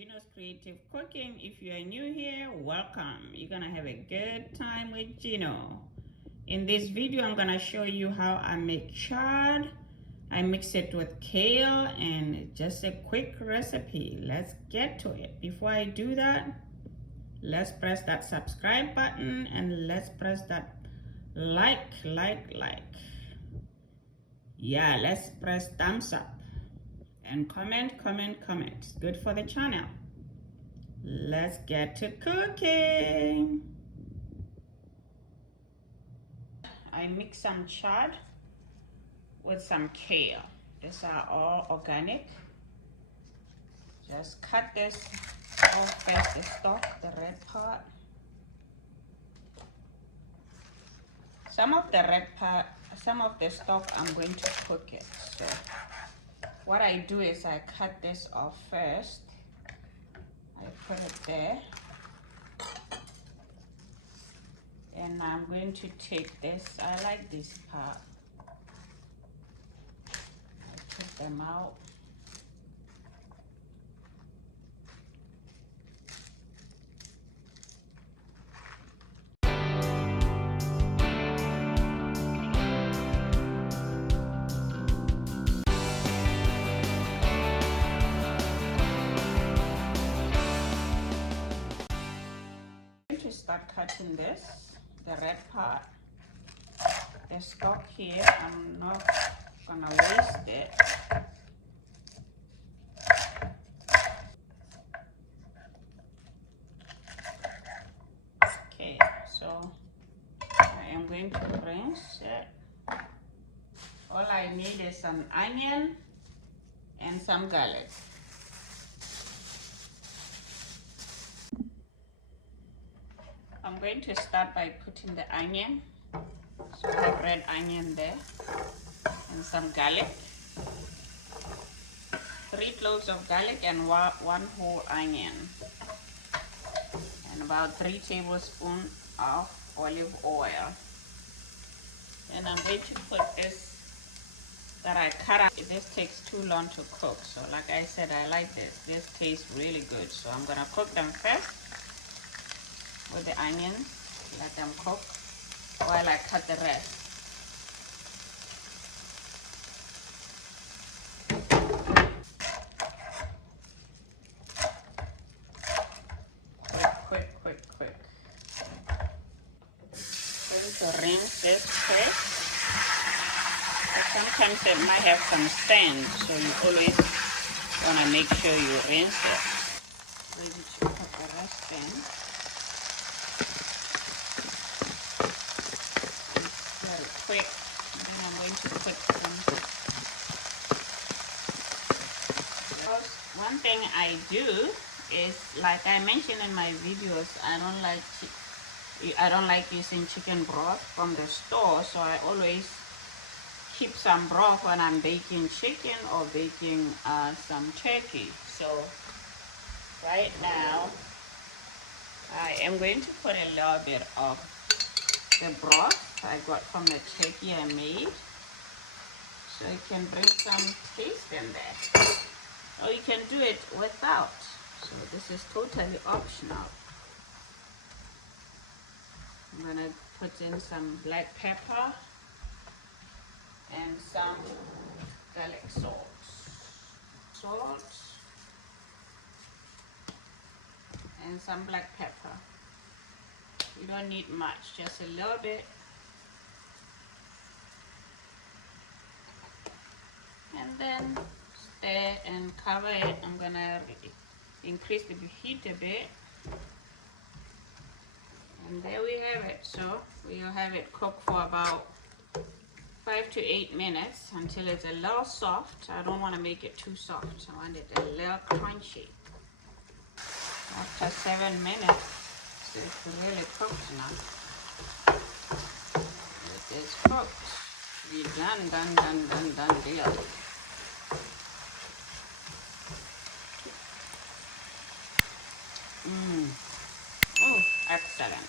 Gino's Creative Cooking. If you are new here, welcome. You're gonna have a good time with Gino. In this video, I'm gonna show you how I make chard. I mix it with kale and just a quick recipe. Let's get to it. Before I do that, let's press that subscribe button and let's press that like. Yeah, let's press thumbs up and comment. It's good for the channel. Let's get to cooking. I mix some chard with some kale. These are all organic. Just cut this off first, the stalk, the red part. Some of the red part, some of the stalk, I'm going to cook it. So what I do is I cut this off first. I put it there. And I'm going to take this. I like this part. I put them out. Start cutting this, the red part, the stalk here. I'm not gonna waste it. Okay, so I am going to rinse it. All I need is some onion and some garlic. I'm going to start by putting the onion. So I have red onion there and some garlic. 3 cloves of garlic and 1 whole onion. And about 3 tablespoons of olive oil. And I'm going to put this that I cut up. This takes too long to cook. So like I said, I like this. This tastes really good. So I'm gonna cook them first with the onions, let them cook while I cut the rest. Quick. Going to rinse this first. Sometimes it might have some sand, so you always want to make sure you rinse it. Ready to put the rest in. Quick, and then I'm going to put some. One thing I do is, like I mentioned in my videos, I don't like using chicken broth from the store, so I always keep some broth when I'm baking chicken or baking some turkey. So right now I am going to put a little bit of the broth I got from the turkey I made, so it can bring some taste in there. Or you can do it without, so this is totally optional. I'm gonna put in some black pepper and some garlic salt and some black pepper. You don't need much, just a little bit. And then stir and cover it. I'm gonna increase the heat a bit. And there we have it. So we'll have it cook for about 5 to 8 minutes until it's a little soft. I don't want to make it too soft. I want it a little crunchy. After 7 minutes, it's really cooked now. It is cooked. We're done deal. Oh, excellent.